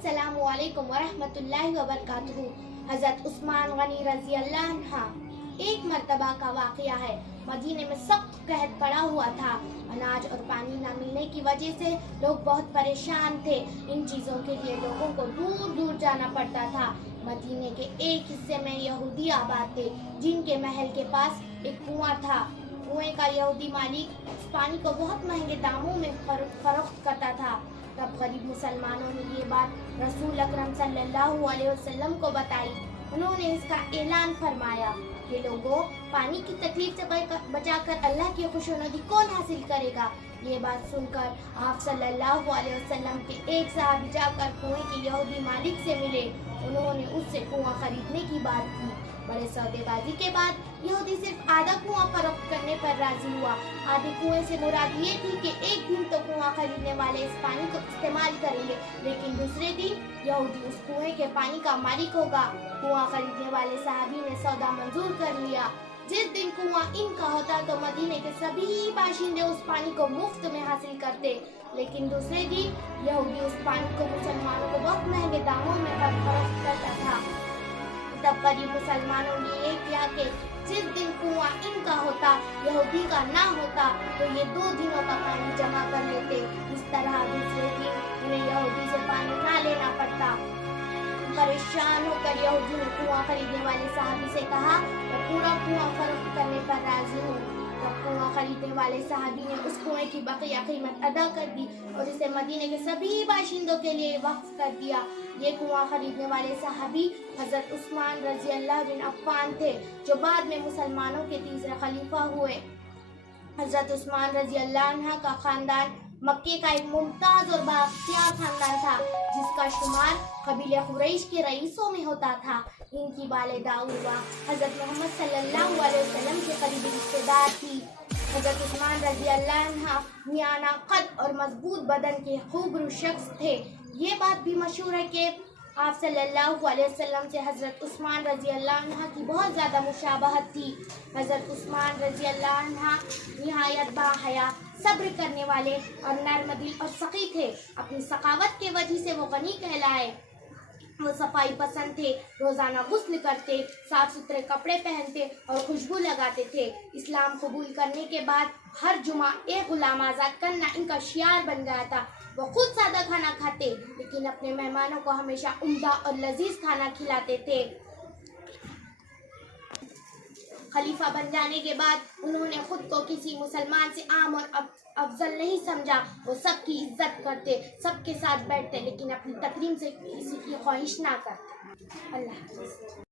अस्सलामु अलैकुम वरहमतुल्लाहि वबरकातुहू। हज़रत उस्मान गनी रज़ी अल्लाह अन्हा। एक मर्तबा का वाक़या है। मदीने में सख्त कहत पड़ा हुआ था। अनाज और पानी न मिलने की वजह से लोग बहुत परेशान थे। इन चीज़ों के लिए लोगों को दूर दूर जाना पड़ता था। मदीने के एक हिस्से में यहूदी आबाद थे, जिनके महल के पास एक कुआं था। कुएं का यहूदी मालिक उस पानी को बहुत महंगे दामों में फरोख्त करता था। तब गरीब मुसलमानों ने ये बात रसूल अकरम सल्लल्लाहु अलैहि वसल्लम को बताई। उन्होंने इसका ऐलान फरमाया कि लोगों, पानी की तकलीफ से बचाकर अल्लाह की खुशनुदी कौन हासिल करेगा। ये बात सुनकर आप सल्लल्लाहु अलैहि वसल्लम के एक सहाबी जाकर कुएं के यहूदी मालिक से मिले। उन्होंने उससे कुआं खरीदने की बात की। बड़े सौदेबाजी के बाद यहूदी सिर्फ आधा कुआं फरोख्त करने पर राजी हुआ। आधे कुएं से मुराद ये थी कि एक दिन तो कुआं खरीदने वाले इस पानी को इस्तेमाल करेंगे, लेकिन दूसरे दिन यहूदी उस कुएं के पानी का मालिक होगा। कुआं खरीदने वाले सहाबी ने सौदा मंजूर कर लिया। जिस दिन कुआं इनका होता तो मदीने के सभी बाशिंदे उस पानी को मुफ्त में हासिल करते, लेकिन दूसरे दिन यहूदी उस पानी को मुसलमानों को बहुत महंगे दामों में फरोख्त करता था। तब गरीब मुसलमानों ने ये किया कि जिस दिन कुआं इनका होता यहूदी का ना होता तो ये 2 दिनों का पानी जमा कर लेते। इस तरह दूसरे दिन उन्हें यहूदी से पानी ना लेना पड़ता। परेशान होकर यहूदी ने कुआं खरीदने वाले साहबी से कहा, मैं पूरा कुआं फरोख्त करने पर राजी हूँ। तब कुआं खरीदने वाले साहबी ने उस कुएं की बकिया कीमत अदा कर दी और इसे मदीने के सभी बाशिंदों के लिए वक्फ कर दिया। ये कुआं खरीदने वाले साहबी हज़रत उस्मान रज़ी अल्लाह बिन अफ़्फ़ान थे, जो बाद में मुसलमानों के तीसरे खलीफा हुए। हज़रत उस्मान रज़ी अल्लाह अन्हा का खानदान मक्के का एक मुमताज़ और बाख्तियार खानदान था, जिसका शुमार कबीले कुरैश के रईसों में होता था। इनकी वालिदा उर्वा हज़रत मोहम्मद सल्लल्लाहु अलैहि वसल्लम के करीबी रिश्तेदार थी। हज़रत उस्मान रज़ी अल्लाह अन्हा मियाना कद और मजबूत बदन के खूबरू शख्स थे। ये बात भी मशहूर है कि आप सल्लल्लाहु अलैहि वसल्लम से हज़रत उस्मान रज़ी अल्लाह अन्हा की बहुत ज़्यादा मुशाबहत थी। हज़रत उस्मान रज़ी अल्लाह अन्हा निहायत बाहया, सब्र करने वाले और नर्म दिल और सखी थे। अपनी सखावत के वजह से वो गनी कहलाए। वो सफाई पसंद थे, रोज़ाना गुस्ल करते, साफ सुथरे कपड़े पहनते और खुशबू लगाते थे। इस्लाम कबूल करने के बाद हर जुमा एक गुलाम आज़ाद करना इनका शियार बन गया था। वो खुद सादा खाना खाते, लेकिन अपने मेहमानों को हमेशा उम्दा और लजीज खाना खिलाते थे। खलीफा बन जाने के बाद उन्होंने खुद को किसी मुसलमान से आम और अफजल नहीं समझा। वो सबकी इज्जत करते, सबके साथ बैठते, लेकिन अपनी तकरीम से किसी की ख्वाहिश ना करते। अल्लाह हाफ़िज़।